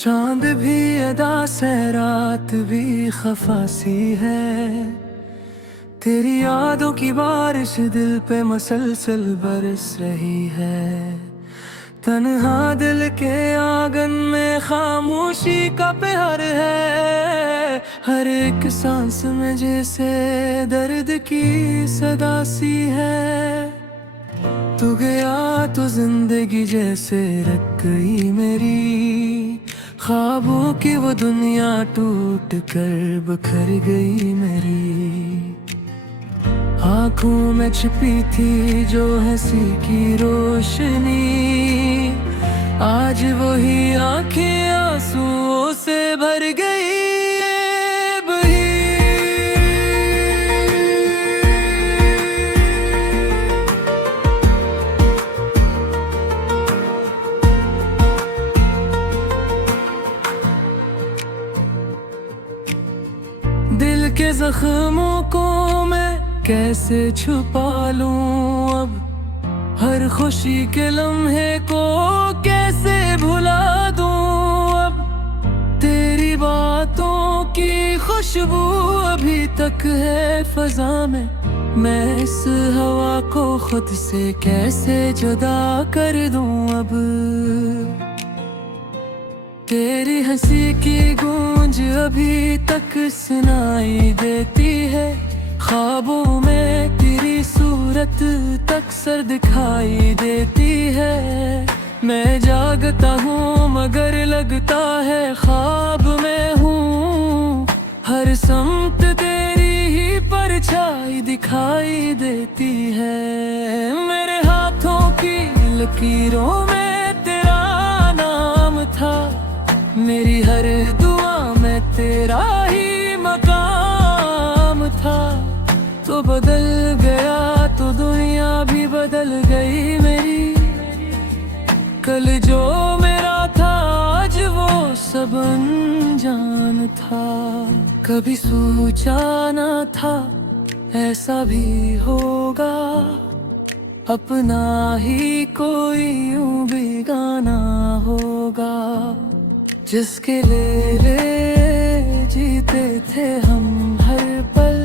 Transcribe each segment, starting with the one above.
चांद भी अदा से रात भी खफासी है। तेरी यादों की बारिश दिल पे मसलसल बरस रही है। तन्हा दिल के आंगन में खामोशी का प्यार है। हर एक सांस में जैसे दर्द की सदा सी है। तू गया तो जिंदगी जैसे रख गई मेरी। ख्वाबों की वो दुनिया टूट कर बिखर गई मेरी। आंखों में छिपी थी जो हंसी की रोशनी, आज वही आंखें आंसुओं से भर गई। दिल के जख्मों को मैं कैसे छुपा लूं अब, हर खुशी के लम्हे को कैसे भुला दूं अब। तेरी बातों की खुशबू अभी तक है फजा में, मैं इस हवा को खुद से कैसे जुदा कर दूं अब। तेरी हंसी की गूंज अभी तक सुनाई देती है। ख्वाबों में तेरी सूरत तक सर दिखाई देती है। मैं जागता हूँ मगर लगता है ख्वाब में हूँ। हर समत तेरी ही परछाई दिखाई देती है। मेरे हाथों की लकीरों में तेरा नाम था, मेरी हर दुआ में तेरा ही मकाम था। तो बदल गया तो दुनिया भी बदल गई मेरी। कल जो मेरा था आज वो सब अनजान था। कभी सोचा न था ऐसा भी होगा, अपना ही कोई यूं बेगाना होगा। जिसके लिए जीते थे हम हर पल,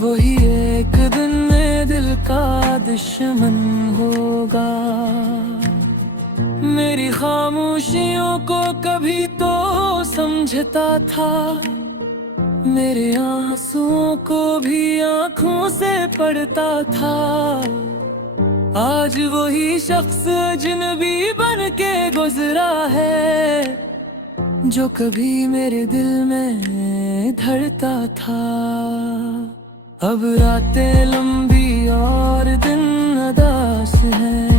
वही एक दिन में दिल का दुश्मन होगा। मेरी खामोशियों को कभी तो समझता था, मेरे आंसुओं को भी आंखों से पढ़ता था। आज वही शख्स अजनबी बन के गुजरा है, जो कभी मेरे दिल में धड़ता था। अब रातें लंबी और दिन अदास हैं,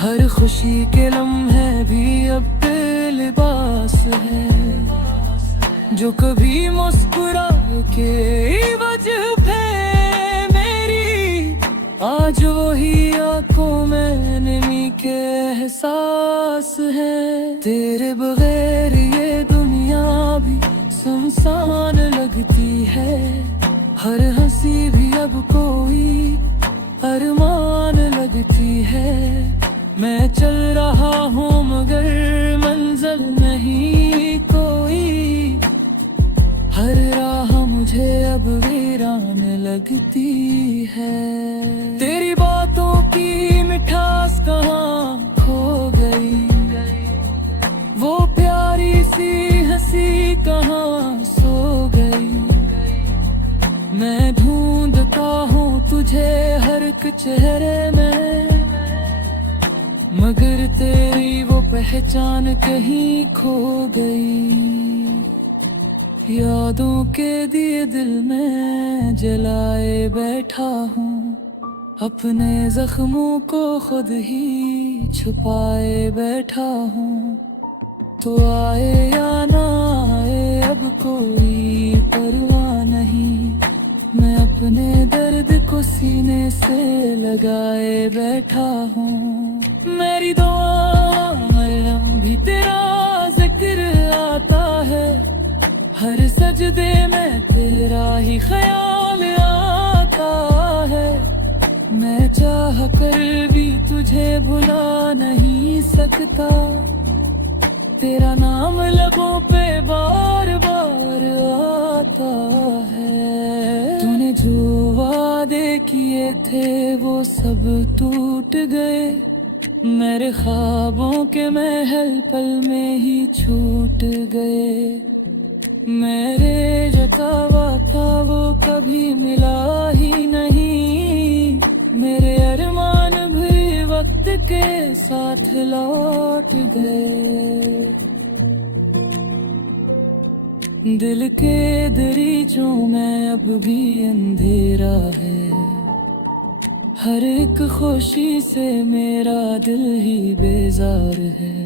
हर खुशी के लम्हे भी अब बेलिबास है। जो कभी मुस्कुरा के वजह पे मेरी, आज वही आंखों में नमी के एहसास है। तेरे बगैर ये दुनिया भी सुनसान लगती है। हर हंसी भी अब कोई अरमान लगती है। मैं चल रहा हूँ मगर मंजिल नहीं कोई, हर राह मुझे अब वीरान लगती है। तेरी बातों की मिठास कहाँ खो गई, वो प्यारी सी हंसी कहाँ सो गई। मैं ढूंढता हूँ तुझे हर एक चेहरे में, मगर तेरी वो पहचान कहीं खो गई। यादों के दिए दिल में जलाए बैठा हूँ, अपने जख्मों को खुद ही छुपाए बैठा हूँ। तो आए या ना आए अब कोई परवाह नहीं, मैं अपने दर्द को सीने से लगाए बैठा हूँ। मेरी दुआ में भी तेरा जिक्र आता है, हर सजदे में तेरा ही ख्याल आता है। मैं चाह कर भी तुझे भुला नहीं सकता, तेरा नाम लबों पे बार बार आता है। तूने जो वादे किए थे वो सब टूट गए, मेरे ख्वाबों के महल पल में ही छूट गए। मेरे जो दावा था वो कभी मिला ही नहीं, मेरे अरमान भी वक्त के साथ लौट गए। दिल के दरीचों में अब भी अंधेरा है, हर एक खुशी से मेरा दिल ही बेजार है।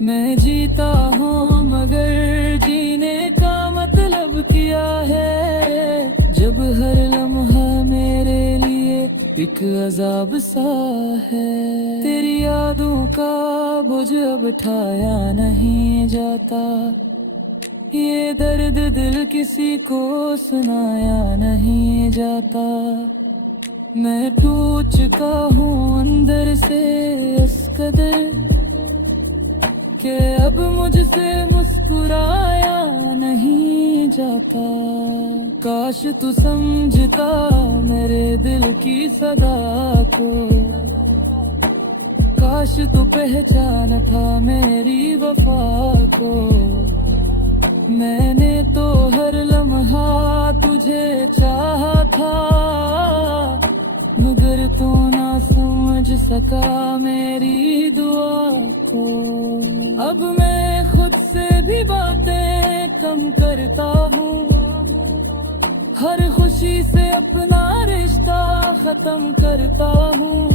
मैं जीता हूँ मगर जीने का मतलब क्या है, जब हर लम्हा मेरे लिए एक अजाब सा है। तेरी यादों का बोझ अब उठाया नहीं जाता, ये दर्द दिल किसी को सुनाया नहीं जाता। मैं टूट चुका हूँ अंदर से इस कदर कि अब मुझसे मुस्कुराया नहीं जाता। काश तू समझता मेरे दिल की सदा को, काश तू पहचान था मेरी वफा को। मैंने तो हर लम्हा तुझे चाहा था, मगर तू ना समझ सका मेरी दुआ को। अब मैं खुद से भी बातें कम करता हूँ, हर खुशी से अपना रिश्ता खत्म करता हूँ।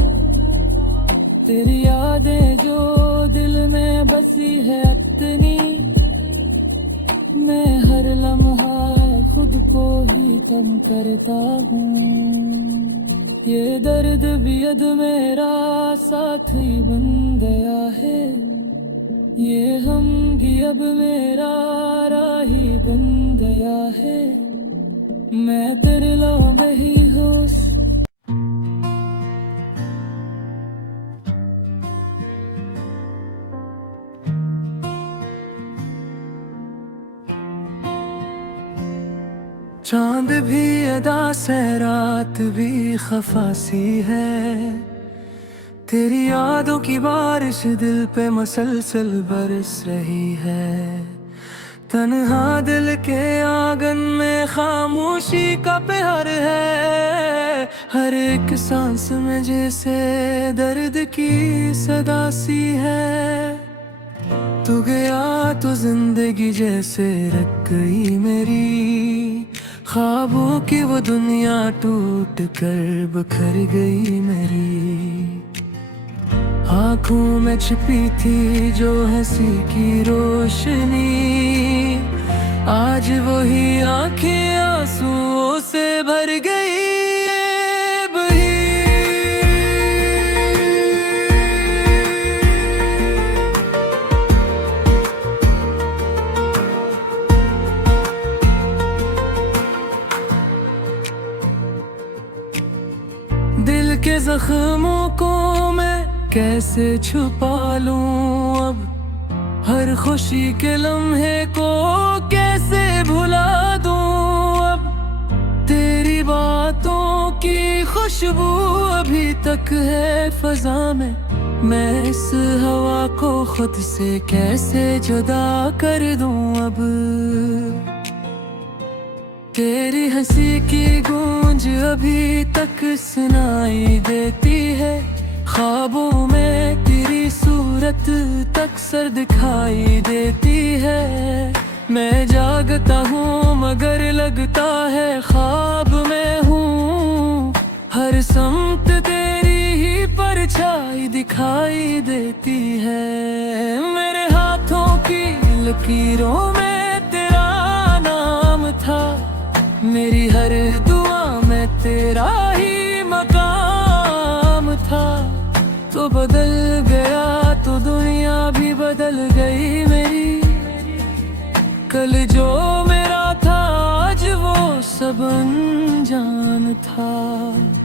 तेरी यादें जो दिल में बसी है इतनी, मैं हर लम्हा खुद को ही कम करता हूँ। ये दर्द भी अब मेरा साथी बन गया है, ये हम भी अब मेरा राही बन गया है। मैं तेरे लौंगे ही होश चांद भी अदा से रात भी खफासी है, तेरी यादों की बारिश दिल पे मसलसल बरस रही है। तन्हा दिल के आंगन में खामोशी का प्यार है, हर एक सांस में जैसे दर्द की सदा सी है। तू गया तो जिंदगी जैसे रख गई मेरी, ख्वाबों की वो दुनिया टूट कर बिखर गई मेरी। आँखों में छिपी थी जो हंसी की रोशनी, आज वही आँखें आंसुओं से भर गई। दिल के जख्मों को मैं कैसे छुपा लूं अब, हर खुशी के लम्हे को कैसे भुला दूं अब। तेरी बातों की खुशबू अभी तक है फजा में, मैं इस हवा को खुद से कैसे जुदा कर दूं अब। तेरी हंसी की गूंज अभी तक सुनाई देती है, ख्वाबों में तेरी सूरत तक सर दिखाई देती है। मैं जागता हूँ मगर लगता है ख्वाब में हूँ, हर समत तेरी ही परछाई दिखाई देती है। मेरे हाथों की लकीरों में तेरा नाम था, मेरी हर दुआ में तेरा ही मकाम था। तो बदल गया तो दुनिया भी बदल गई मेरी, कल जो मेरा था आज वो सब अनजान था।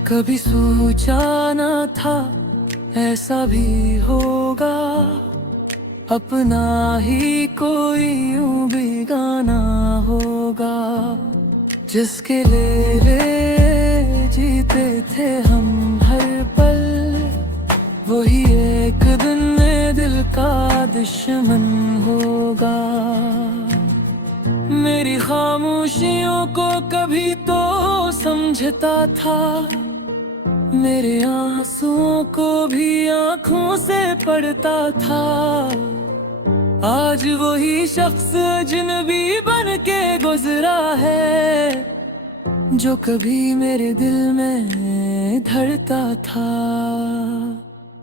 कभी सोचा न था ऐसा भी होगा, अपना ही कोई यूं बेगाना होगा, जिसके लिए जीते थे हम हर पल, वही एक दिन में दिल का दुश्मन होगा। मेरी खामोशियों को कभी तो समझता था, मेरे आंसुओं को भी आंखों से पढ़ता था। आज वही शख्स अजनबी बन के गुजरा है, जो कभी मेरे दिल में धड़ता था।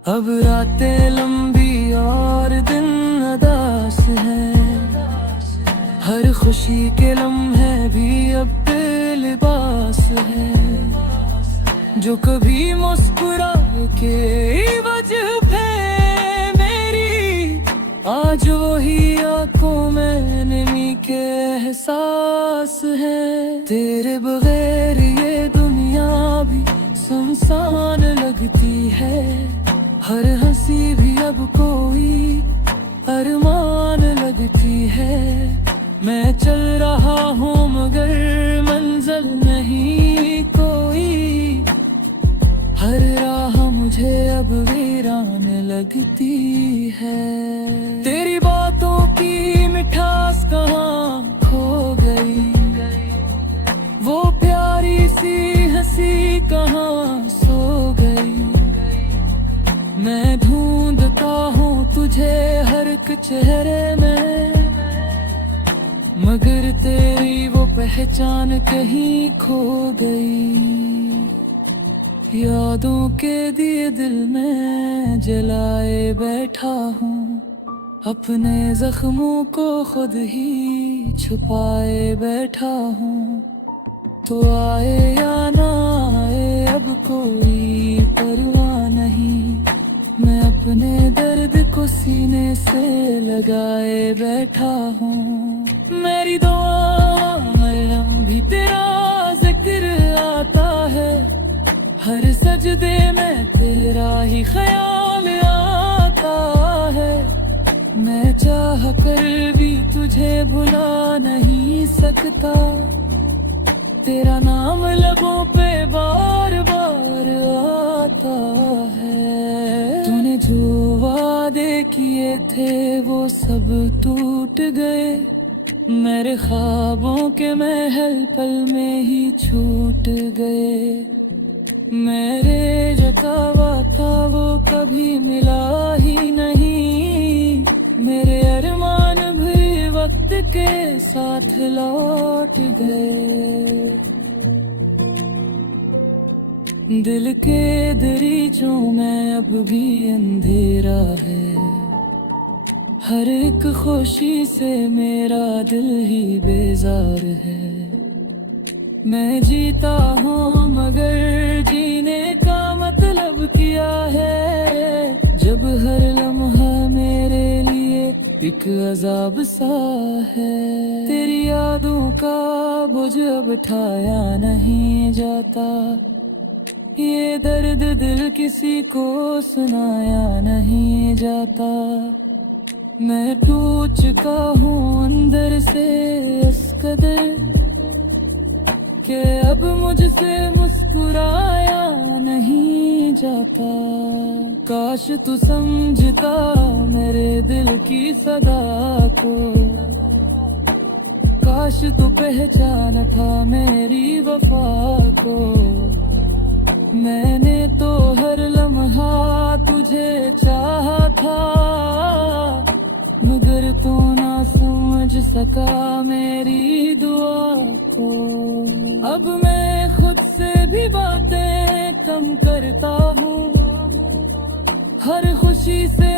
अब रातें लंबी और दिन उदास हैं, हर खुशी के लम्हे भी अब बेलिबास है। जो कभी मुस्कुरा के वजह पे मेरी, आज वही आंखों में नमी के एहसास है। तेरे बगैर ये दुनिया भी सुनसान लगती है, हर हंसी भी अब कोई अरमान लगती है। मैं चल रहा हूँ मगर मंजिल नहीं कोई, हर राह मुझे अब वीरान लगती है। तेरी बातों की मिठास कहाँ खो गई, वो प्यारी सी हंसी कहाँ सो गई। मैं ढूंढता हूँ तुझे हर एक चेहरे में, मगर तेरी वो पहचान कहीं खो गई। यादों के दिए दिल में जलाए बैठा हूँ, अपने जख्मों को खुद ही छुपाए बैठा हूँ। तो आए या ना आए अब कोई परवाह नहीं, मैं अपने दर्द को सीने से लगाए बैठा हूँ। मेरी दुआ मरहम भी तेरा जिक्र आता है, हर सजदे में तेरा ही ख्याल आता है। मैं चाह कर भी तुझे भुला नहीं सकता, तेरा नाम लबों पे बार बार आता है। तूने जो वादे किए थे वो सब टूट गए, मेरे ख्वाबों के महल पल में ही छूट गए। मेरे जो दावा था वो कभी मिला ही नहीं, मेरे अरमान भी वक्त के साथ लौट गए। दिल के दरीचों में अब भी अंधेरा है, हर एक खुशी से मेरा दिल ही बेजार है। मैं जीता हूँ मगर जीने का मतलब क्या है, जब हर लम्हा मेरे लिए एक अजाब सा है। तेरी यादों का बोझ अब उठाया नहीं जाता, ये दर्द दिल किसी को सुनाया नहीं जाता। मैं टूट चुका हूँ अंदर से इस कदर कि अब मुझसे मुस्कुराया नहीं जाता। काश तू समझता मेरे दिल की सदा को, काश तू पहचान था मेरी वफा को। मैंने तो हर लम्हा तुझे चाहा था, मगर तू ना समझ सका मेरी दुआ को। अब मैं खुद से भी बातें कम करता हूँ, हर खुशी से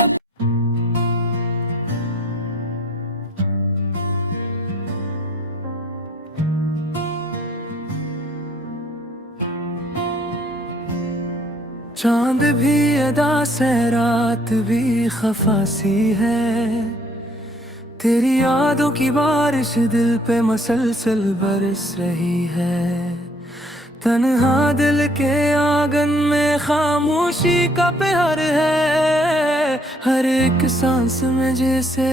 चांद भी अदा से रात भी खफासी है, तेरी यादों की बारिश दिल पे मसलसल बरस रही है। तन्हा दिल के आंगन में खामोशी का प्यार है, हर एक सांस में जैसे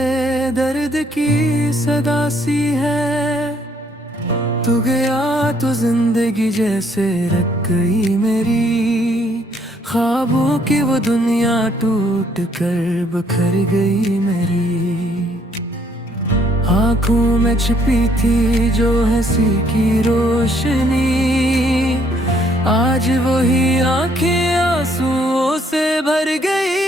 दर्द की सदा सी है। तू गया तो जिंदगी जैसे रख गई मेरी, ख्वाबों की वो दुनिया टूट कर बिखर गई मेरी। आंखों में छिपी थी जो हंसी की रोशनी, आज वही आंखें आंसुओं से भर गई।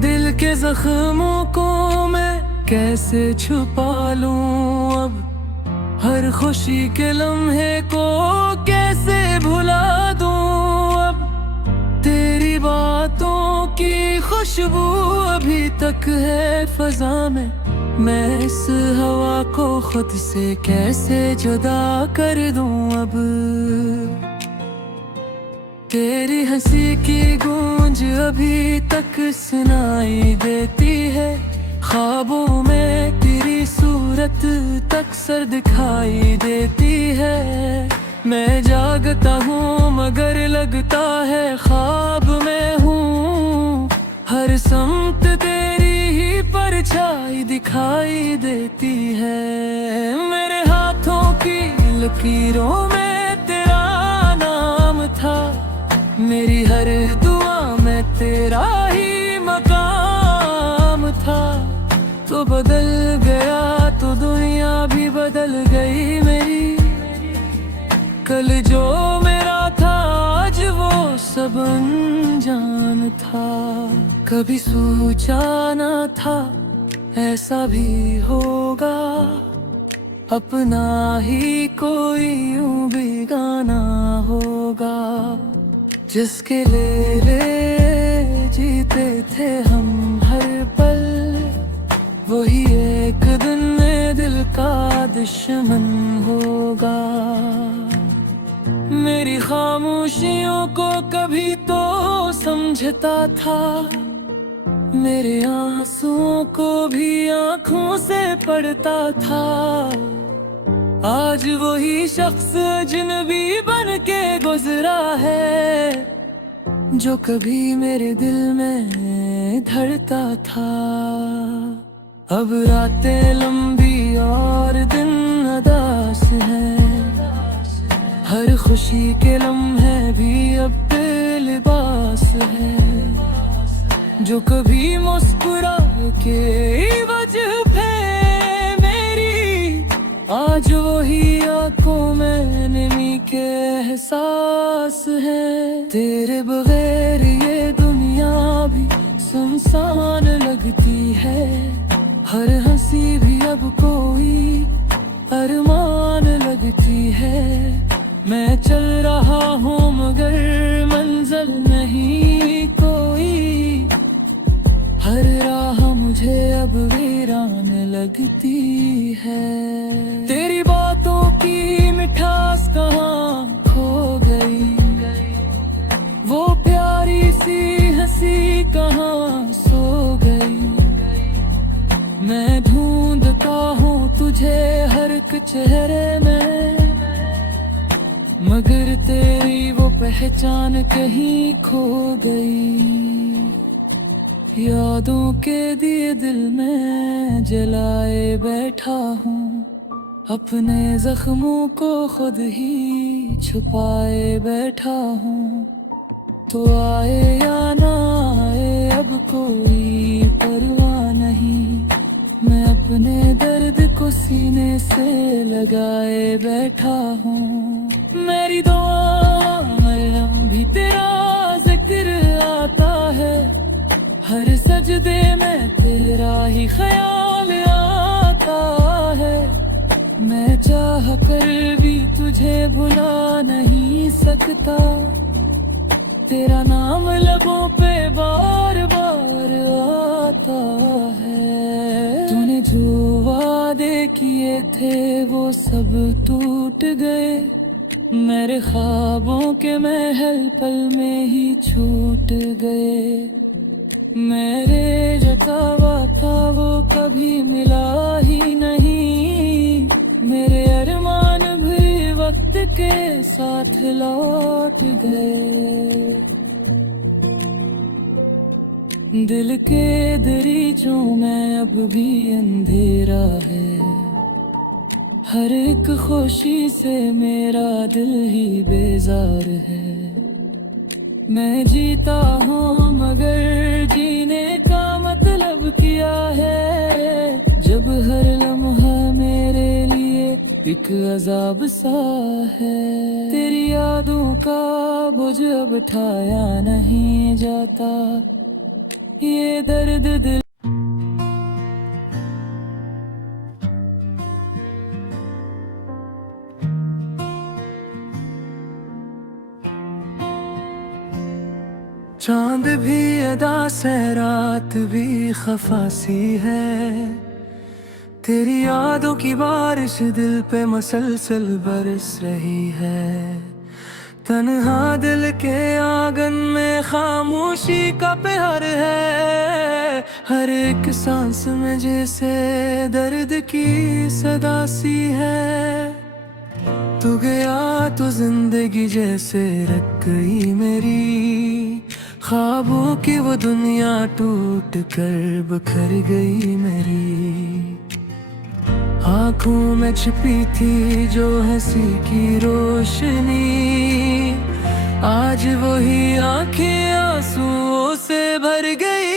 दिल के जख्मों को मैं कैसे छुपा लूं अब, हर खुशी के लम्हे को कैसे भुला दूं अब। तेरी बातों की खुशबू अभी तक है फजा में, मैं इस हवा को खुद से कैसे जुदा कर दूं अब। तेरी हंसी की गूंज अभी तक सुनाई देती है, ख्वाबों में तेरी सूरत तक सर दिखाई देती है। मैं जागता हूँ मगर लगता है ख्वाब में हूँ, हर समत तेरी ही परछाई दिखाई देती है। मेरे हाथों की लकीरों में तेरा नाम था, मेरी हर दुआ में तेरा ही मकाम था। तो बदल गया तो दुनिया भी बदल गई मेरी, कल जो मेरा था आज वो सब अनजान था। कभी सोचा न था ऐसा भी होगा, अपना ही कोई यूं बेगाना होगा। जिसके ले जीते थे हम हर पल, वही एक दिन में दिल का दुश्मन होगा। मेरी खामोशियों को कभी तो समझता था, मेरे आंसुओं को भी आंखों से पढ़ता था। आज वही शख्स अजनबी बन के गुजरा है, जो कभी मेरे दिल में धड़ता था। अब रातें लंबी और दिन अदास हैं, हर खुशी के लम्हे भी अब बेलिबास है। जो कभी मुस्कुरा के वजह पे आज वही आंखों में नमी के एहसास है। तेरे बगैर ये दुनिया भी सुनसान लगती है, हर हंसी भी अब कोई अरमान लगती है। मैं चल रहा हूँ मगर मंजिल नहीं कोई, हर राह मुझे अब वीरान लगती है। तेरी बातों की मिठास कहाँ खो गई, वो प्यारी सी हंसी कहाँ सो गई। मैं ढूंढता हूँ तुझे हर एक चेहरे में, मगर तेरी वो पहचान कहीं खो गई। यादों के दिए दिल में जलाए बैठा हूँ, अपने जख्मों को खुद ही छुपाए बैठा हूँ। तो आए या ना आए अब कोई परवाह नहीं, मैं अपने दर्द को सीने से लगाए बैठा हूँ। मेरी दुआ में भी तेरा जिक्र आता है, हर सजदे में तेरा ही ख्याल आता है। मैं चाह कर भी तुझे भुला नहीं सकता, तेरा नाम लबों पे बार बार आता है। तूने जो वादे किए थे वो सब टूट गए, मेरे ख्वाबों के महल पल में ही छूट गए। मेरे जो दावा था वो कभी मिला ही नहीं। मेरे अरमान भी वक्त के साथ लौट गए। दिल के दरीचों में अब भी अंधेरा है। हर एक खुशी से मेरा दिल ही बेजार है। मैं जीता हूँ मगर जीने का मतलब क्या है, जब हर लम्हा मेरे लिए एक अजाब सा है। तेरी यादों का बोझ अब उठाया नहीं जाता। ये दर्द दिल चांद भी अदा से रात भी खफासी है। तेरी यादों की बारिश दिल पे मसलसल बरस रही है। तन्हा दिल के आंगन में खामोशी का प्यार है। हर एक सांस में जैसे दर्द की सदा सी है। तू गया तो जिंदगी जैसे रख गई मेरी। ख्वाबों की वो दुनिया टूट कर बिखर गई मेरी। आँखों में छिपी थी जो हंसी की रोशनी, आज वही आँखें आंसुओं से भर गई।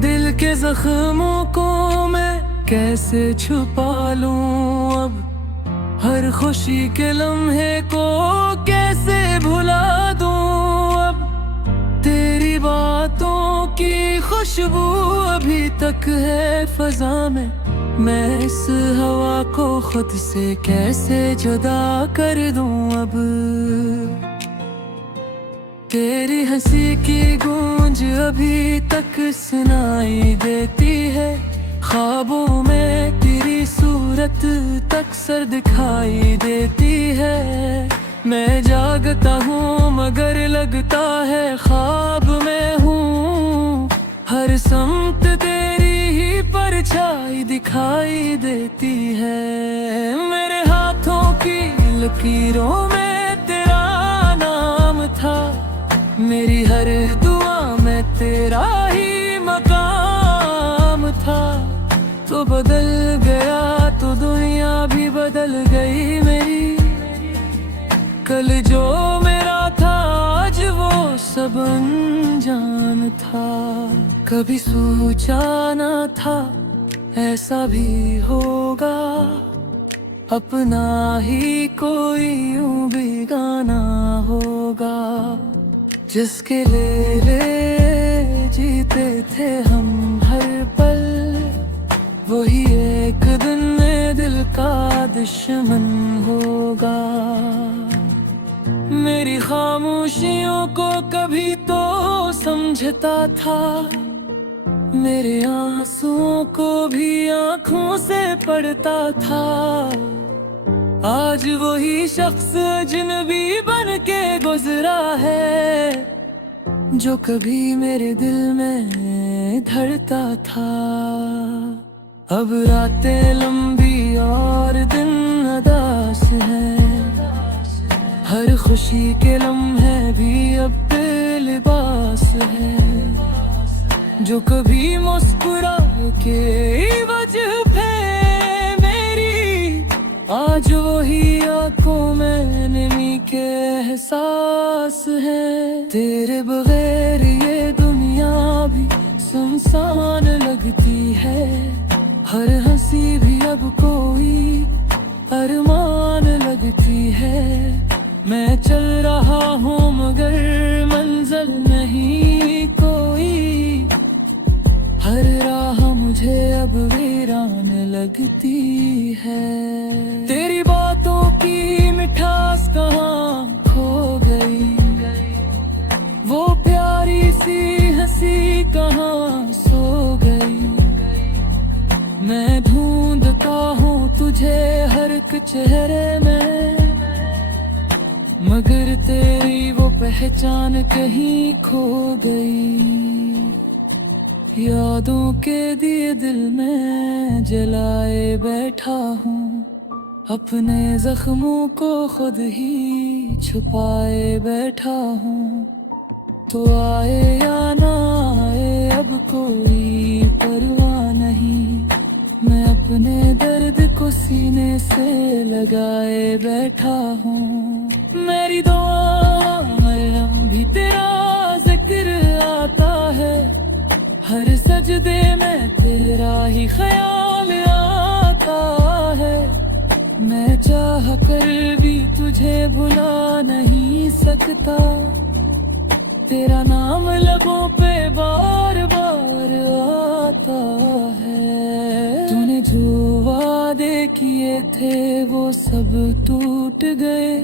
दिल के जख्मों को मैं कैसे छुपा लूं अब, हर खुशी के लम्हे को कैसे भुला दूं अब। तेरी बातों की खुशबू अभी तक है फजा में, मैं इस हवा को खुद से कैसे जुदा कर दूं अब। तेरी हंसी की गूंज अभी तक सुनाई देती है। ख्वाबों में तेरी सूरत तक सर दिखाई देती है। मैं जागता हूँ मगर लगता है ख्वाब में हूँ। हर समत तेरी ही परछाई दिखाई देती है। मेरे हाथों की लकीरों में तेरा नाम था, मेरी हर दुआ में तेरा ही मकाम था। तो बदल गया तो दुनिया भी बदल गई मेरी। कल जो मेरा था आज वो सब अनजान था। कभी सोचा न था ऐसा भी होगा, अपना ही कोई यूं बेगाना होगा। जिसके लिए जीते थे हम हर पल, वही एक दिन में दिल का दुश्मन होगा। मेरी खामोशियों को कभी तो समझता था, मेरे आंसुओं को भी आंखों से पढ़ता था। आज वही शख्स अजनबी बन के गुजरा है, जो कभी मेरे दिल में धड़ता था। अब रातें लंबी और दिन अदास हैं, हर खुशी के लम्हे भी अब बेलिबास है। जो कभी मुस्कुरा के वजह पे आज वही आंखों में नमी के एहसास है। तेरे बगैर ये दुनिया भी सुनसान लगती है। हर हंसी भी अब कोई अरमान लगती है। मैं चल रहा हूँ मगर मंजिल नहीं कोई, हर राह मुझे अब वीरान लगती है। तेरी बातों की कहाँ खो गई, वो प्यारी सी हंसी कहाँ सो गई। मैं ढूंढता हूँ तुझे हर एक चेहरे में, मगर तेरी वो पहचान कहीं खो गई। यादों के दिए दिल में जलाए बैठा हूँ, अपने जख्मों को खुद ही छुपाए बैठा हूँ। तो आए या ना आए अब कोई परवाह नहीं, मैं अपने दर्द को सीने से लगाए बैठा हूँ। मेरी दुआ में भी तेरा जिक्र आता है, हर सजदे में तेरा ही ख्याल आता है। मैं चाह कर भी तुझे भुला नहीं सकता, तेरा नाम लबों पे बार बार आता है। तूने जो वादे किए थे वो सब टूट गए,